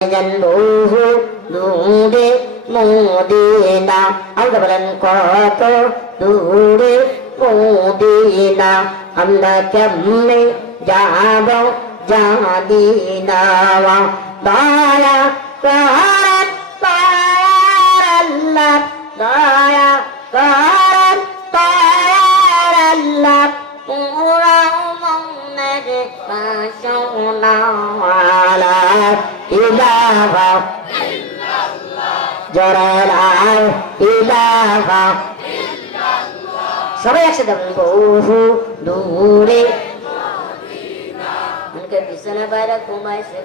বহু দূরে মোদিনা আমরা বলেন কত দূরে মোদিনা আমরা কেমনে যাব জানি না দয়া করেন আল্লাহ দয়া করেন আল্লাহ পুরা মনের বাসনা ইলাহা জরালাই ইলাহা সবাই একসাথে বহু দূরে। উনকে পিছনে বাইরে ঘুমাইছে।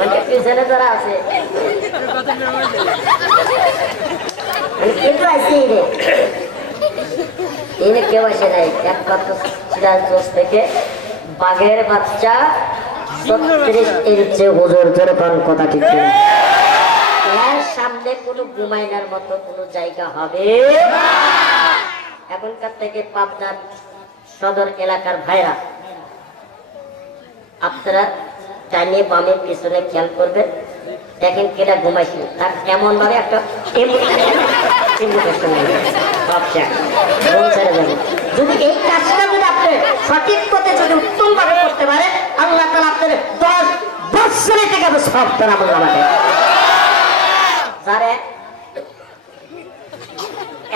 উনকে পিছনে যারা আছে। কিন্তু রে। এনে কেউ আসে নাই একমাত্র সিরাজগঞ্জ থেকে, বাঘের বাচ্চা ছত্রিশ ইঞ্চি হুজুর ধরে পান, কথা ঠিক। এর সামনে কোনো ঘুমাইনার মতো কোনো জায়গা হবে এখনকার থেকে পাবনার সদর এলাকার ভাইরা, আপনারা ডাইনে বামে পিছনে খেয়াল করবেন দেখেন কেটা ঘুমাইছে আর এমন ভাবে একটা। যদি এই কাজটা যদি আপনি সঠিক পথে যদি উত্তম ভাবে করতে পারেন, আল্লাহ তালা আপনার দশ বৎসরের থেকে সব তারা আমাকে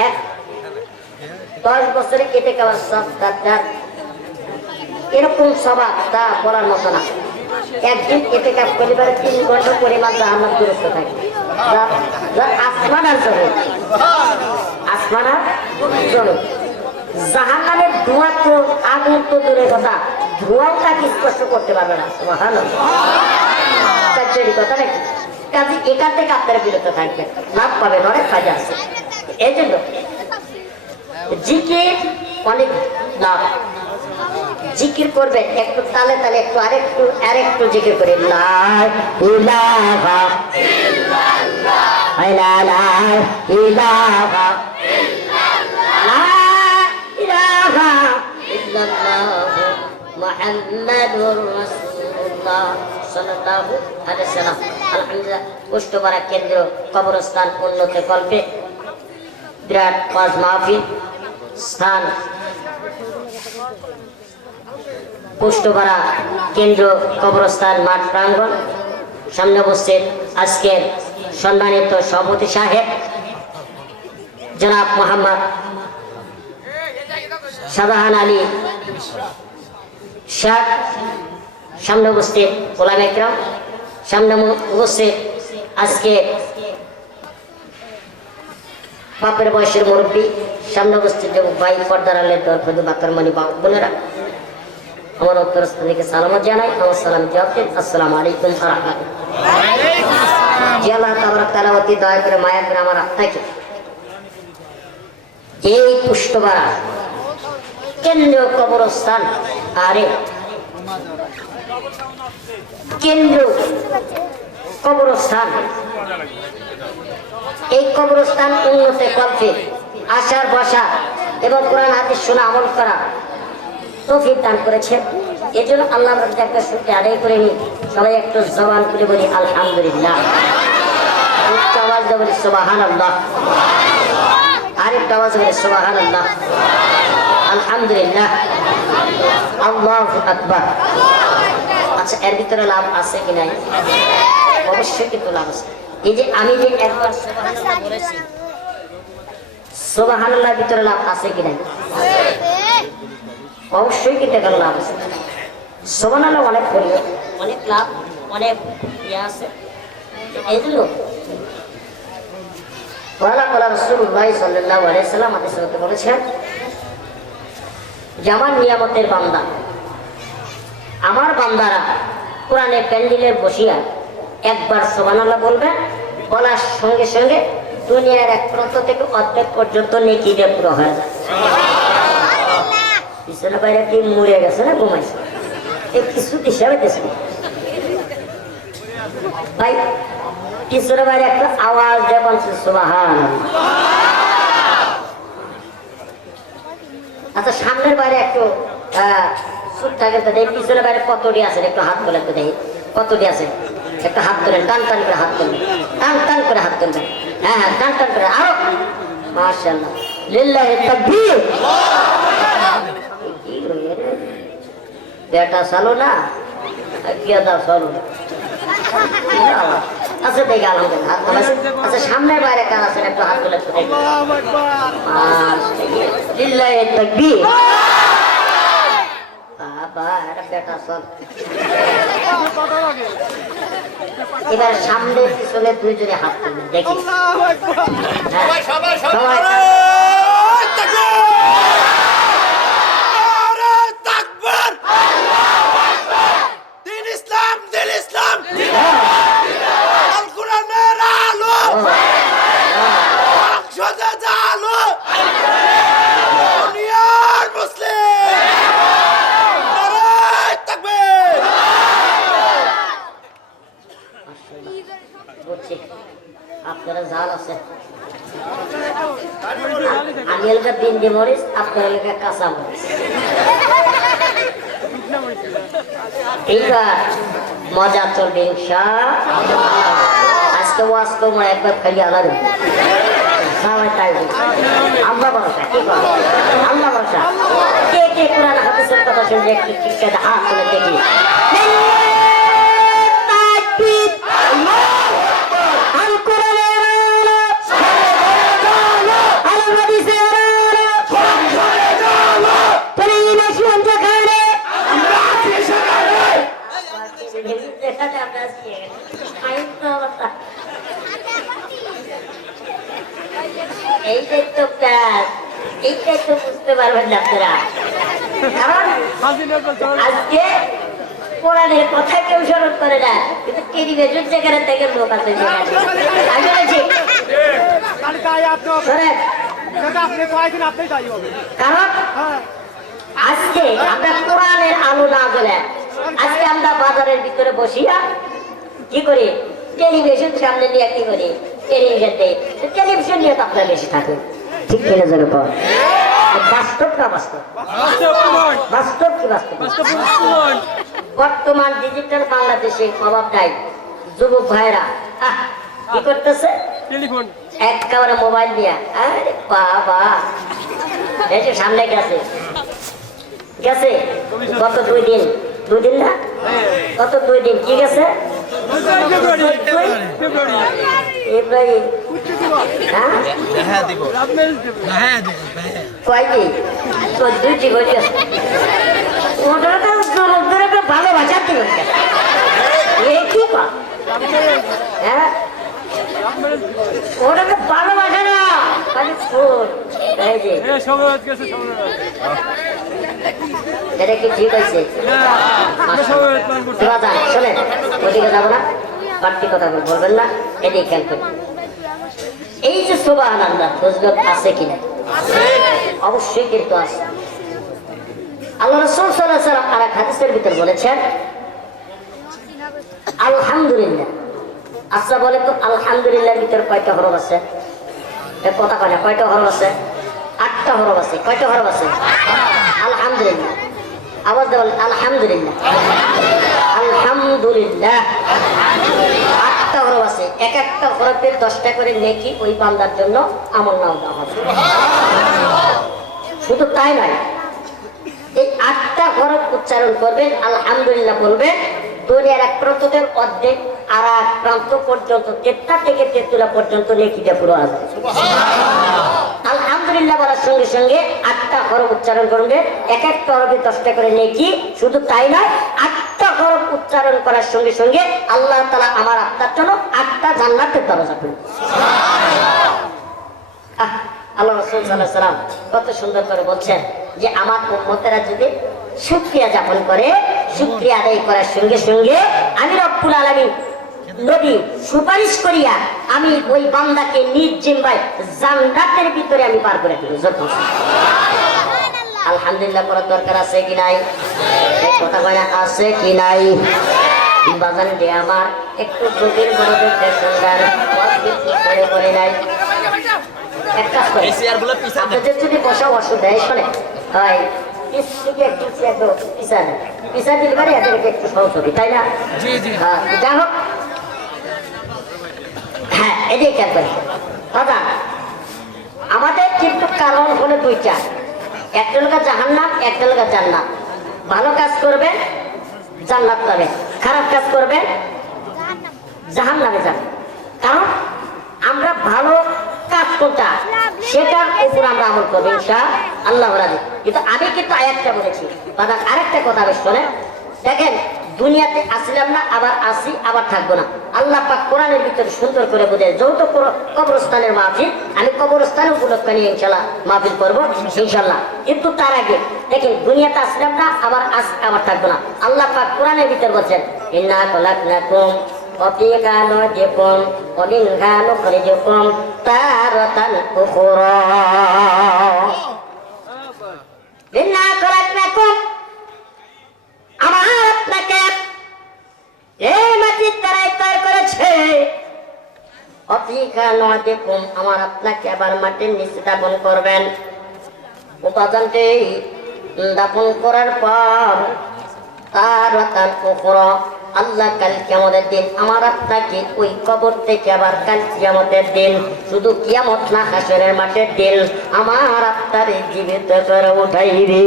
এক দশ বছরে কেটে গেল সব তার তার এরকম সভা তা বলার মতো না। একদিন এতে কাজ পরিবারের তিন ঘণ্টা পরিমাণ জাহান্নাম দূরত্ব থাকে। আসমান আর জমি আসমান আর জমি ধোঁয়া তো আগুন তো দূরের কথা। ধোঁয়াও তাকে স্পর্শ করতে পারবে না। ভালো কথা নাকি? কাজে এখান থেকে আপনারা বিরত থাকবেন। লাভ পাবেন, অনেক ফায়দা আছে। এই জন্য জিকির অনেক লাভ। জিকির করবে, একটু তালে তালে একটু আরেকটু আরেকটু জিকির করে কবরস্থান উন্নত কল্পে বিরাট পাঁচ মাহফিল, স্থান পুষ্টপাড়া কেন্দ্র কবরস্থান মাঠ প্রাঙ্গণ। সামনে উপস্থিত আজকের সম্মানিত সভাপতি সাহেব, জনাব মোহাম্মদ শাহজাহান আলী শাহ। সামনে উপস্থিত গোলাম একরাম। সামনে উপস্থিত আজকে বাপের বয়সের মুরব্বী। সামনে উপস্থিত ভাই পর্দার আলের দরফদু বাকর মনি বাবু বোনেরা। আমার উত্তরস্থান থেকে সালামত জানাই, আমার সালাম জবাব দিন। আলাইকুম এই কবরস্থান উন্নতে কল্পে আসার বসা এবং কোরআন হাদিস শোনা আমল করা তৌফিক দান করেছেন এই জন্য আল্লাহ একটা শুনতে আদায় করে নি সবাই একটু জবান করে বলি, আলহামদুলিল্লাহ। উচ্চ আওয়াজ দিয়ে বলি সুবাহান আল্লাহ আরেকটা আওয়াজ বলি সুবাহান আলহামদুলিল্লাহ। আল্লাহ আকবার। আচ্ছা এর ভিতরে লাভ আছে কি নাই? অবশ্যই কিন্তু লাভ আছে। এই যে আমি যে একবার সুবহানাল্লাহ বলেছি ভিতরে লাভ আছে কি নাই? অবশ্যই কিন্তু এখানে লাভ আছে। সুবহানাল্লাহ অনেক করি অনেক লাভ অনেক ইয়ে আছে। এই জন্য ওয়ালা কোলা রাসূলুল্লাহ সাল্লাল্লাহু আলাইহি সাল্লাম বলেছেন জামান নিয়ামতের বান্দা আমার বান্দারা কোরআনে প্যান্ডেলের বসিয়া একবার সোবানাল্লাহ বলবে বলার সঙ্গে সঙ্গে দুনিয়ার এক প্রান্ত থেকে অর্ধেক পর্যন্ত নেকি দিয়ে পুরো হয়ে যায়। পিছনে বাইরে কি মরে গেছে না, ঘুমাইছে। এই কিছু হিসাবে দেশে ভাই, পিছনে বাইরে একটা আওয়াজ দেয় বলছে সোবাহান আচ্ছা সামনের বাইরে একটু সুট থাকে তো, দেখি পিছনের বাইরে কতটি আছে একটু হাত তোলে তো, দেখি। কতটি আছে একটা হাত তোলেন, টান টান করে হাত তুলবেন টান টান করে হাত তুলবেন হ্যাঁ হ্যাঁ টান টান করে। আরও। মাশাআল্লাহ। লিল্লাহি তাকবীর কি রে? বেটা না? গেদা না আচ্ছা দেখি আলহামদুলিল্লাহ। আচ্ছা সামনের বাইরে কার আছেন? একটু হাত তুলে একটু তাকবীর বাবা বেটা এবার সামনে পিছনে দুইজনে হাত তুলবেন দেখি। হ্যাঁ। সবাই সবাই সবাই। নারায় তাকবীর! নারায় তাকবীর! দিন ইসলাম দিন ইসলাম আল কোরআনের আলো সংসদে আলো দুনিয়ার মুসলিম নারায় তাকবীর! বুঝছি আপনারা জাল আছে আমি বিন্দি মরিচ আপনার এলাকা কাঁচা মরিচ এইবার মজা চলবে আজকে ও আজকে মনে একবার খালি আলাদা। আল্লাহ ভরসা কি করব আল্লাহ ভরসা কে কে কোরআন হাদিসের কথা চিৎকার হাত করে দেখি তাকবীর আল কোরআনের আলো আল হাদিসের আলো টেলিভিশন যেখানে তো এইটাই তো বুঝতে পারবেন না আপনারা। আজকে কোরআনের কথা কেউ স্মরণ করে না, কিন্তু টেলিভিশন যেখানে থেকে লোক আছে আজকে আমরা কোরআনের আলো না জ্বলে, আজকে আমরা বাজারের ভিতরে বসিয়া কি করি? টেলিভিশন সামনে নিয়ে কি করি? টেলিভিশন তো টেলিভিশন নিয়ে তো আপনার বেশি থাকে ঠিক কিনা যেন কর বাস্তব না বাস্তব? বাস্তব কি বাস্তব? বর্তমান ডিজিটাল বাংলাদেশে অভাব নাই। যুবক ভাইরা কি করতেছে? টেলিফোন। একেবারে মোবাইল দিয়া আরে বাবা। যে সামনে গেছে। গেছে? গত দুই দিন। দুই দিন না? গত দুই দিন। কি গেছে? ফেব্রুয়ারি। হ্যাঁ ভালোবাসা দিল এ কি হ্যাঁ। ভালোবাসা না এটা কি ঠিক আছে। শোনেন ওদিকে যাব না বাড়তি কথা বল- বলবেন না এদিকে খেয়াল করি এই যে সোবাহ আল্লাহ ফজলত আছে কিনা? অবশ্যই কিন্তু আছে। আল্লাহ রসুল সাল্লাহ সাল্লাম আর এক হাদিসের ভিতর বলেছেন আলহামদুলিল্লাহ। আচ্ছা বলে তো আলহামদুলিল্লাহর ভিতরে কয়টা হরফ আছে? কথা কয় না কয়টা হরফ আছে? আটটা হরফ আছে কয়টা হরফ আছে? আলহামদুলিল্লাহ। আওয়াজ দেওয়া আলহামদুলিল্লাহ। আলহামদুলিল্লাহ। আটটা হরফ আছে এক একটা হরফের দশটা করে নেকি ওই বান্দার জন্য আমল নাও দেওয়া হবে। শুধু তাই নয় এই আটটা হরফ উচ্চারণ করবেন আলহামদুলিল্লাহ বলবেন দুনিয়ার এক প্রান্ত থেকে অর্ধেক আর এক প্রান্ত পর্যন্ত তেত্তা থেকে তেতুলা পর্যন্ত নেকিটা পুরো আসবে। আলহামদুলিল্লাহ বলার সঙ্গে সঙ্গে আটটা হরফ উচ্চারণ করবে এক একটা হরফে দশটা করে নেকি শুধু তাই নয় আটটা হরফ উচ্চারণ করার সঙ্গে সঙ্গে আল্লাহ তালা আমার আত্মার জন্য আটটা জান্নাতের দরজা খুলবে আল্লাহ রসুল সাল্লাহ কত সুন্দর করে বলছেন যে আমার উম্মতেরা যদি শুক্রিয়া যাপন করে, শুক্রিয়া আদায় করার সঙ্গে সঙ্গে আমি রব্বুল আলমী নবী সুপারিশ করিয়া আমি ওই বান্দাকে নিজ জিম্বায় জান্নাতের ভিতরে আমি পার করে যত আলহামদুলিল্লাহ করার দরকার আছে কি নাই? কথা কয় না আছে কি নাই? বাগান যে আমার একটু গভীর মনোযোগ দিয়ে করে করে নাই। এক কাজ করেন। আপনাদের যদি বসা অসুবিধা হয় শোনে হয় পিছকে একটু একটু পিছান। পিছান পারে এদেরকে একটু সহজ হবে তাই না? হ্যাঁ যাই হোক। হ্যাঁ এদিকে আমাদের কিন্তু কারণ হলো দুইটা। একটা লোক জাহান্নাম একটা লোক জান্নাত। ভালো কাজ করবে জান্নাত পাবে খারাপ কাজ করবে জাহান্নামে যাবে কারণ আমরা ভালো কাজ কোনটা সেটার উপর আমরা আমল করব ইনশা আল্লাহ কিন্তু আমি কিন্তু আয়াতটা বলেছি। দাদা আরেকটা কথা বেশ শোনেন দেখেন দুনিয়াতে আসলাম না, আবার আসি, আবার থাকব না। আল্লাহ পাক কোরআনের ভিতরে সুন্দর করে বোঝায় যৌথ কবরস্থানের মাহফিল, আমি কবরস্থানে উপলক্ষ নিয়ে ইনশাল্লাহ মাহফিল করব ইনশাল্লাহ কিন্তু তার আগে, দেখেন, দুনিয়াতে আসলাম না, আবার আস, আবার থাকব না। আল্লাহ পাক কোরআনের ভিতরে বলছেন, ইন্না তারতান কম আমার আপনাকে এই মাটির দ্বারাই করেছে। অফিকা নয় আমার আপনাকে আবার মাটির নিচে দাপন করবেন। উপাদানটি দাপন করার পর তার উপর আল্লাহ কাল কিয়ামতের দিন আমার আপনাকে ওই কবর থেকে আবার কাল কিয়ামতের দিন, শুধু কিয়ামত না, হাসরের মাঠের দিন আমার আপনার জীবিত করে উঠাইবে।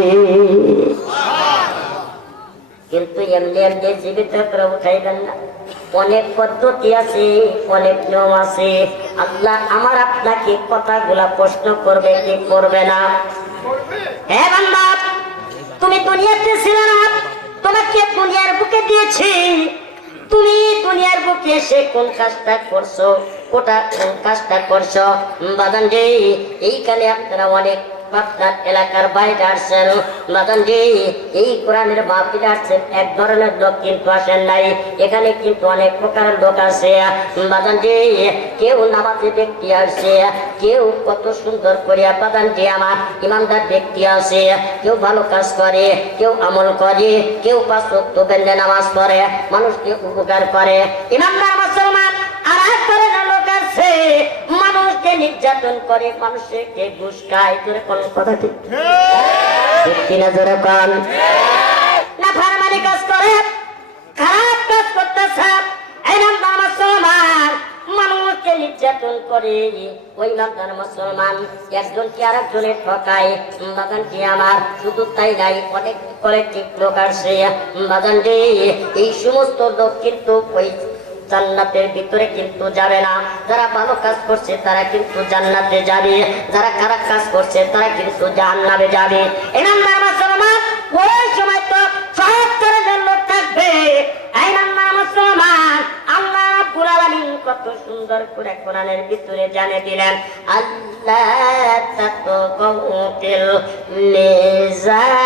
কিন্তু এমনি এমনি জীবিত করে উঠাইবেন না। অনেক পদ্ধতি আছে, অনেক নিয়ম আছে। আল্লাহ আমার আপনাকে কথাগুলা প্রশ্ন করবে কি করবে না? হ্যাঁ তুমি দুনিয়াতে ছিলে না, তোমাকে দুনিয়ার বুকে দিয়েছি। তুমি দুনিয়ার বুকে এসে কোন কাজটা করছ? কোটা কোন কাজটা করছ? বাদান এইখানে আপনারা অনেক আপনার এলাকার বাইরে আসছেন। বাদান রে এই কোরআনের মাহফিলে আসছেন এক ধরনের লোক কিন্তু আসেন নাই। এখানে কিন্তু অনেক প্রকারের লোক আছে। বাদান রে কেউ নামাজে ব্যক্তি আসছে, কেউ কত সুন্দর করিয়া বাদান যে আমার ইমানদার ব্যক্তি আছে। কেউ ভালো কাজ করে, কেউ আমল করে, কেউ পাঁচ বেঁধে নামাজ পড়ে, মানুষকে উপকার করে। ইমানদার মুসলমান, আর এক ধরনের লোক আছে। মানুষকে নির্যাতন করে মানুষকে ঘুষ খায়? তোরে কোন কথা ঠিক। কিনা জোরে কন না ফারমানি কাজ করে, খারাপ কাজ করতেছে। এই নাম মুসলমান, মানুষকে নির্যাতন করে। ওই নামদার মুসলমান, একজনকে আর একজনের ঠকায়। বাগানটি আমার, শুধু তাই নাই, অনেক কলেকটিভ লোক আসছে বাগান এই সমস্ত লোক কিন্তু ওই জান্নাতের ভিতরে কিন্তু যাবে না। যারা ভালো কাজ করছে, তারা কিন্তু জান্নাতে যাবে। যারা খারাপ কাজ করছে, তারা কিন্তু জাহান্নামে যাবে। ওই সময় তো লোক থাকবে। নাম্বার মুসলমান আল্লাহ রাব্বুল আলামিন কত সুন্দর করে কোরআনের ভিতরে জানে দিলেন আল্লাহ তাতকাউতিল মিজান।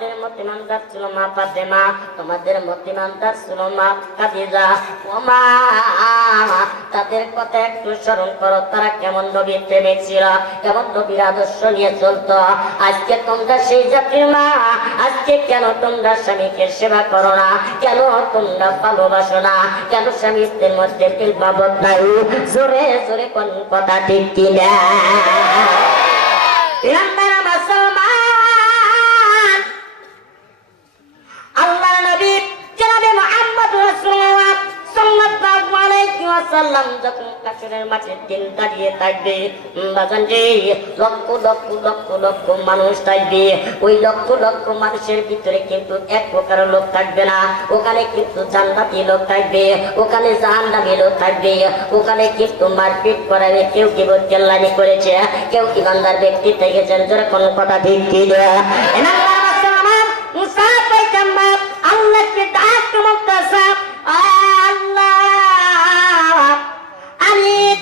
তোমাদের মতে মান্দার ছিল মা ফাতেমা তোমাদের মতে মান্দার ছিল মা খাদিজা ও মা, তাদের কথা একটু স্মরণ করো, তারা কেমন নবীর প্রেমে ছিল, কেমন নবীর আদর্শ নিয়ে চলতো। আজকে তোমরা সেই জাতির মা, আজকে কেন তোমরা স্বামীকে সেবা করো না? কেন তোমরা ভালোবাসো না? কেন স্বামী স্ত্রীর মধ্যে তিল বাবদ নাই? জোরে জোরে কোন কথা ঠিক কিনা? ওয়াসাল্লাম যখন ওখানে কিন্তু লোক থাকবে, ওখানে জাহান্নামী কিন্তু মারপিট করাবে কেউ কেউ কেল্লানি করেছে? কেউ ইমানদার ব্যক্তি থেকেছেন যারা কোনো কথা ঠিক কি chama casaco.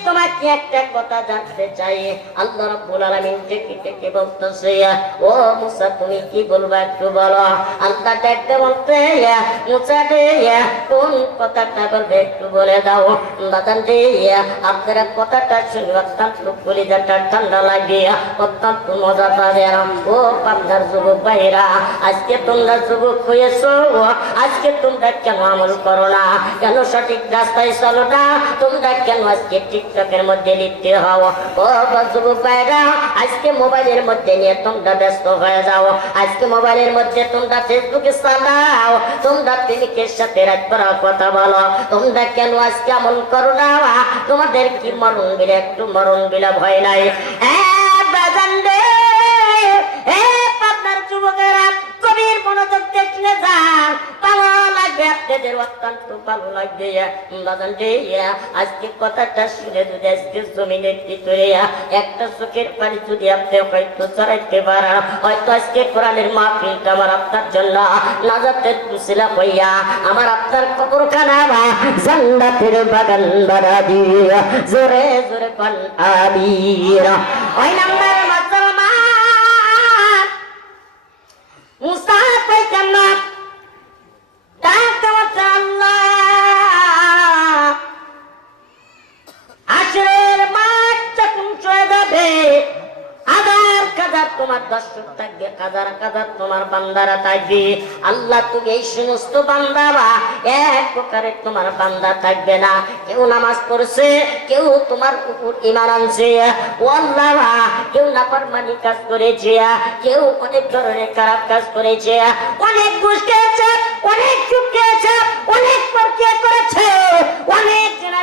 মুসলমান একটা কথা জানতে চাই। আল্লাহ রাব্বুল আলামিন ডেকে ডেকে বলতেছে, ও মুসা, তুমি কি বলবা একটু বলো? আল্লাহ বলতে, মুসা কোন কথাটা বলবে একটু বলে দাও। বাদান কথাটা শুনে অত্যন্ত ঠান্ডা লাগে, অত্যন্ত মজা পাবেন ও পাবনার যুবক ভাইরা আজকে তোমরা যুবক হয়েছো, আজকে তোমরা কেন আমল করো না? কেন সঠিক রাস্তায় চলো না? তোমরা কেন আজকে টিকটকের মধ্যে লিখতে হও। ও যুবক ভাইরা, আজকে মোবাইলের মধ্যে নিয়ে তোমরা ব্যস্ত হয়ে যাও। আজকে মোবাইলের মধ্যে তোমরা ফেসবুকে চালাও। তোমরা প্রেমিকের সাথে রাত করার কথা বলো। তোমরা কেন আজকে আমল করো না? তোমাদের কি মরণ বিলে? একটু মরণ বিলা ভয় নাই। হ্যাঁ বাজান রে হ্যাঁ পাবনার যুবকেরা কবির মনোযোগ দেখলে যান ভালো লাগবে আপনাদের অত্যন্ত ভালো লাগবে। রে আজকে কথাটা শুনে যদি আজকে জমিনের ভিতরে একটা চোখের পানি যদি আপনি হয়তো চড়াইতে পারেন হয়তো আজকে কোরআনের মাহফিলটা আমার আপনার জন্য নাজাতের কুশিলা হইয়া আমার আপনার কবর খানা জান্নাতের বাগান বাড়া দিয়া জোরে জোরে পান আমির ওই নাম্বার কাজার কাজার তোমার বান্দারা থাকবে। আল্লাহ তুমি এই সমস্ত বান্দারা এক প্রকারের তোমার বান্দা থাকবে না। কেউ নামাজ পড়ছে, কেউ তোমার কুকুর ইমান আনছে। ও আল্লাহ, কেউ নাফরমানি কাজ করেছে, কেউ অনেক ধরনের খারাপ কাজ করেছে। অনেক ঘুষ অনেক চুপ খেয়েছে অনেক প্রক্রিয়া করেছে অনেক জেনার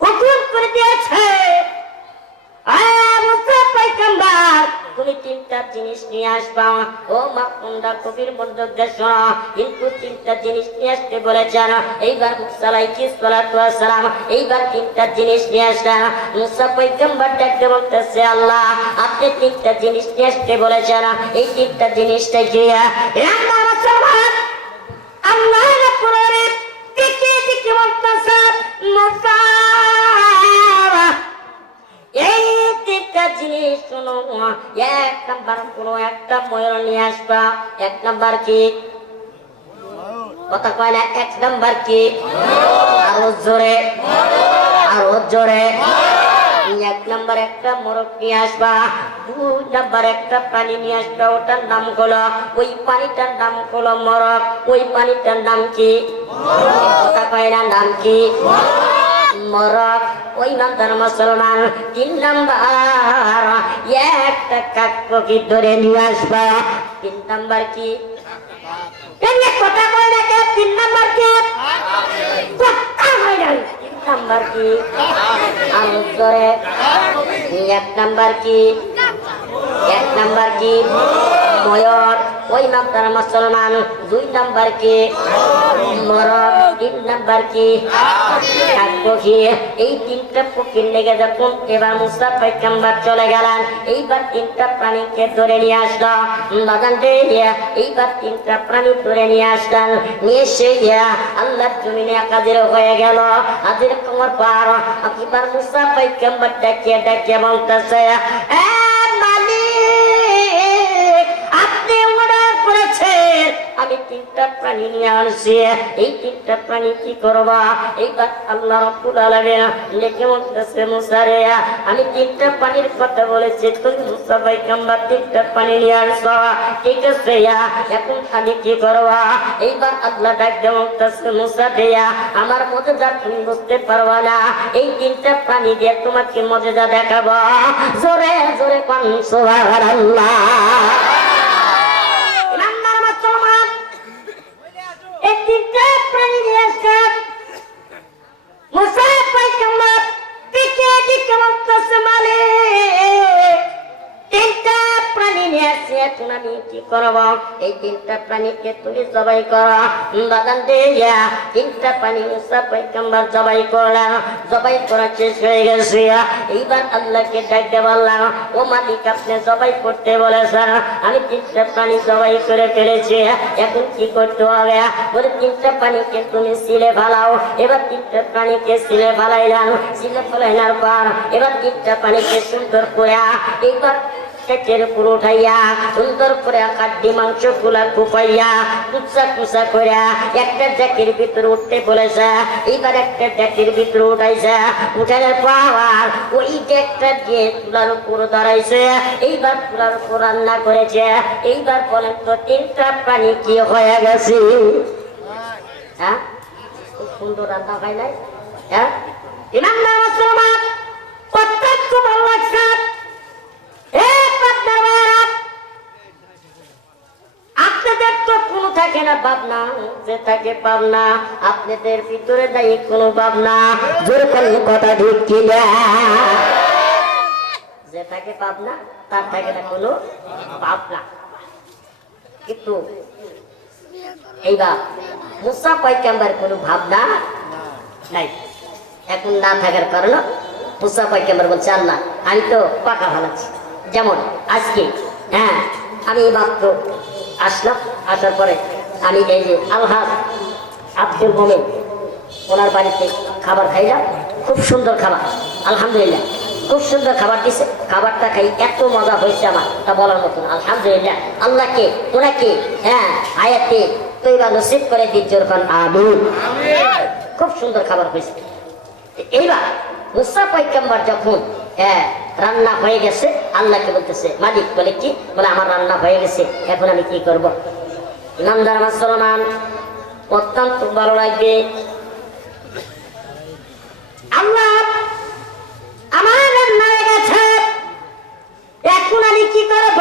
হুকুম করে দিয়েছে। তিনটা জিনিস নিয়ে ও কবির মধ্যে তিনটা জিনিস নিয়ে আসতে এইবার এইবার তিনটা জিনিস নিয়ে ডাকতে আল্লাহ, আপনি তিনটা জিনিস নিয়ে আসতে বলেছেন। এই তিনটা জিনিসটা কি? আল্লাহ মুসলমান আল্লাহ রাব্বুল আলামিন দিকে বলতেছে? এই তিনটা জিনিস শুনো এক নাম্বার একটা ময়ূর নিয়ে আসবা। এক নাম্বার কি? কথা কয় না, এক নাম্বার কি? আরও জোরে। আরও জোরে। নাম্বার একটা মোরগ নিয়ে আসবা। দুই নাম্বার একটা পানি নিয়ে আসবা, ওটার নাম হলো, ওই পানিটার নাম হলো মরক ওই পানিটার নাম কি? কথা কয় নাম কি? মরক ওই নামটার মুসলমান, তিন নাম্বার, একটা কাকপকি ধরে নিয়ে আসবা। তিন নাম্বার কি? কথা না তিন নাম্বার কি? কথা হয় না। নাম্বার কি? আলু জোরে এক নাম্বার কি? এক নাম্বার কি? ময়ূর। ওই নামটার মুসলমান। দুই নাম্বার কি? মরক তিন নাম্বার কি? এই তিনটা পক্ষীর লেগে যখন এবার মুসা পাইকাম্বার চলে গেলেন, এইবার তিনটা প্রাণীকে ধরে নিয়ে আসলো। বাগান এইবার তিনটা প্রাণী ধরে নিয়ে আসলেন। নিয়ে এসে গিয়া আল্লাহ জমিনে কাজের হয়ে গেল। হাজির কমর পার এবার মুসা পাইকাম্বার ডাকিয়ে ডাকিয়ে বলতেছে, "এ আমি তিনটা প্রাণী নিয়ে এই তিনটা প্রাণী কি করবা? এইবার আল্লাহ রাব্বুল আলামিন ডেকে বলতেছে, মুসা রে, আমি তিনটা পানির কথা বলেছি। তুমি মুসা ভাই তিনটা নিয়ে আসছো ঠিক আছে এখন আমি কি করবা? এইবার আল্লাহ ডাক বলতেছে, মুসা দেয়া আমার মজা তুমি বুঝতে পারবা না। এই তিনটা প্রাণী দিয়ে তোমাকে মজা দেখাবো। জোরে জোরে পান সুবহানাল্লাহ ইমানদার মুসলমান এই তিনটা প্রাণী নিয়ে দিকে দিকে বলতেছে মালিক করব? এই তিনটা প্রাণীকে তুমি জবাই করো। বাগান দিয়া, তিনটা প্রাণী মুসা পয়গম্বর জবাই করলাম। জবাই করা শেষ হয়ে গেছে। এইবার আল্লাহকে ডাকতে বললাম, ও মালিক, আপনি জবাই করতে বলেছেন। আমি তিনটা প্রাণী জবাই করে ফেলেছি। এখন কি করতে হবে? বলে, তিনটা প্রাণীকে তুমি সিলে ফালাও। এবার তিনটা প্রাণীকে সিলে ফালাইলাম। সিলে ফালাইনার পর এবার তিনটা প্রাণীকে সুন্দর করে এইবার পেটের উপর উঠাইয়া সুন্দর করে কাড্ডি মাংসগুলা কুপাইয়া, কুচা কুচা করে একটা জ্যাকের ভিতরে উঠতে বলেছে এইবার একটা জ্যাকের ভিতরে উঠাইছে। উঠানোর পর ওই জ্যাকটা দিয়ে তুলার উপর দাঁড়াইছে, এইবার তুলার উপর রান্না করেছে। এইবার বলেন তো, তিনটা প্রাণী কি হয়ে গেছে? হ্যাঁ? খুব সুন্দর রান্না হয় নাই? হ্যাঁ প্রত্যেক ভালো লাগছে এই পাটনার ভাইয়েরা, আপনাদের তো কোনো থাকে না ভাবনা যে থাকে পাবনা আপনাদের ভিতরে নাই কোনো পাবনা জোর করলে কথা ঠিক কিনা যে থাকে পাবনা তার থাকে না কোনো ভাবনা কিন্তু এইবার মুসা পয়কাম্বার কোনো ভাবনা নাই। এখন না থাকার কারণে মুসা পয়কাম্বার বলছে, আল্লাহ, আমি তো পাকা ভালাচ্ছি যেমন আজকে হ্যাঁ আমি মাত্র আসলাম, আসার পরে আমি এই যে আলহাজ আব্দুল মোমেন, ওনার বাড়িতে খাবার খাইলাম খুব সুন্দর খাবার, আলহামদুলিল্লাহ। খুব সুন্দর খাবার দিছে, খাবারটা খাই, এত মজা হয়েছে আমার, তা বলার মতন আলহামদুলিল্লাহ। আল্লাহকে, ওনাকে হ্যাঁ আয়াতে তৈবা নসিব করে দিচ্ছে ওরকম আমিন। খুব সুন্দর খাবার হয়েছে। এইবার মুসা পৈকম্বর যখন হ্যাঁ রান্না হয়ে গেছে, আল্লাহকে বলতেছে, মালিক বলে কি? বলে, আমার রান্না হয়ে গেছে, এখন আমি কি করব? নামদার মুসলমান অত্যন্ত ভালো লাগবে। আল্লাহ আমার মারা গেছে। এখন আমি কি করব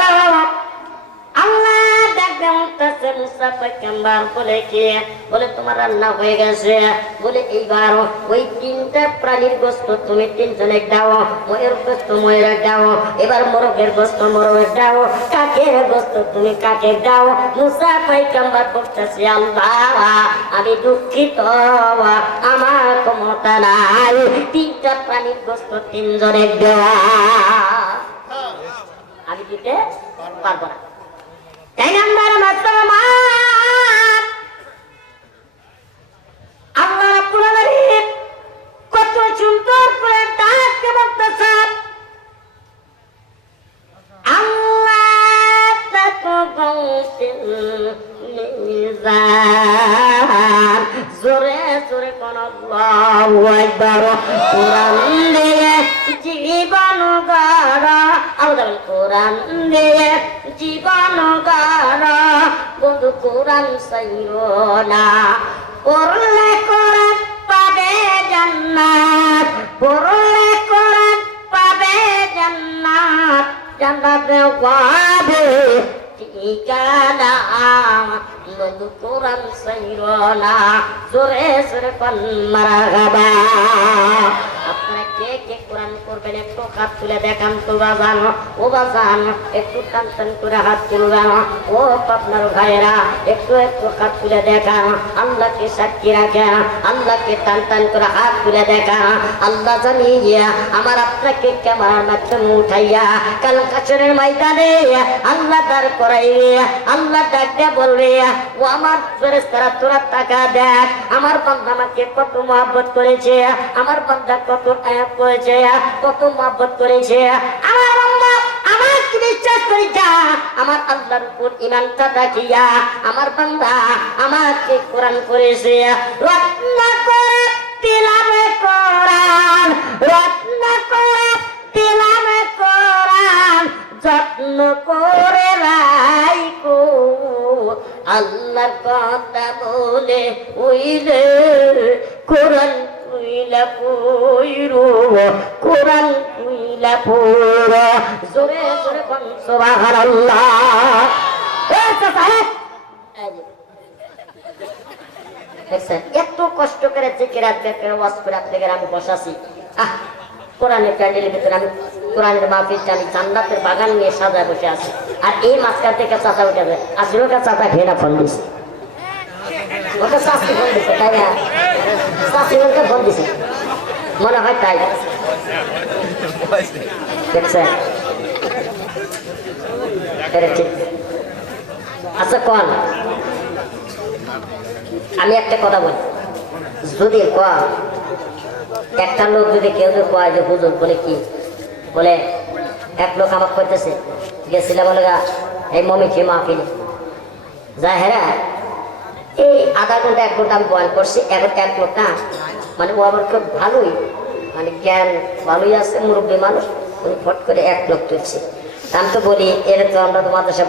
আল্লাহ ডাকবে উঠতেছে মুসা পয়গম্বর বলে কি? বলে তোমার রান্না হয়ে গেছে। বলে এইবার ওই তিনটা প্রাণীর গোস্ত তুমি তিনজনে দাও ময়ের গোস্ত ময়ের দাও এবার মোরগের গোস্ত মোরগের দাও কাকের গোস্ত তুমি কাকে দাও? মুসা পয়গম্বর বলতেছে আল্লাহ আমি দুঃখিত আমার ক্ষমতা নাই তিনটা প্রাণীর গোস্ত তিনজনে দেওয়া আমি দিতে পারব না। জোরে জোরে কোন আকবার। কোরআন দিয়ে জীবন গড়া। কোরআন দিয়ে জীবন গড়া বন্ধু কোরআন সাইরো না। পড়লে কোরআন পাবে জান্নাত, পড়লে কোরআন পাবে জান্নাত। জান্নাতে পাবে, ঠিকানা বন্ধু কোরআন সাইরো না। জোরে জোরে পান মারা আপনারা কে করবেন, একটু হাত তুলে দেখান তো বাজান, ও বাজান, একটু টান টান করে হাত তুলবেন। ও আপনার ভাইয়েরা, একটু একটু হাত তুলে দেখান, আল্লাহকে সাক্ষী রাখেন, আল্লাহকে টান টান করে হাত তুলে দেখান। আল্লাহ জানিয়ে, আমার আপনাকে কেমন মাধ্যমে উঠাইয়া, কাল কাছরের ময়দানে আল্লাহ দাঁড় করাইবে, আল্লাহ ডাকতে বলবে, ও আমার ফেরেস্তারা তোরা টাকা দেখ, আমার বান্দা আমাকে কত মহাব্বত করেছে, আমার বান্দা কত আয়াত করেছে কত মহাব্বত করেছে। আমার বান্দা আমাকে বিশ্বাস করে যা আমার আল্লাহর উপর ইমানটা রাখিয়া আমার বান্দা আমাকে কোরআন করেছে রত্ন করে তিলামে কোরআন রত্ন করে তিলামে কোরআন, যত্ন করে রাইকো আল্লাহর কথা বলে উইলে কোরআন কোরআন এত কষ্ট করে জিকির আমি বসাছি। আহ, কোরআনের প্যান্ডেলের ভিতরে আমি কোরআনের মাহফিলটা আমি জান্নাতের বাগান নিয়ে সাজায় বসে আছি। আর এই মাঝখান থেকে চাচা উঠে যায় আসলে ওটা চাচা ঘেরা ফোন দিছে। শাস্তি তাই না? মনে হয় তাই। আচ্ছা কন। আমি একটা কথা বলি। যদি কন একটা লোক যদি কেউ যদি কয় যে, হুজুর, বলে কি? বলে, এক লোক আমার করতেছে গেছিলাম এই মমি খেয়ে মাহফিলে। যা হেরা এই আধা ঘণ্টা, এক ঘণ্টা আমি বয়ান করছি। এখন এক ঘণ্টা মানে ও আমার খুব ভালোই মানে জ্ঞান ভালোই আছে, মুরব্বী মানুষ। উনি ফট করে এক লোক তুলছে। আমি তো বলি, এর তো আমরা তো মাদ্রাসা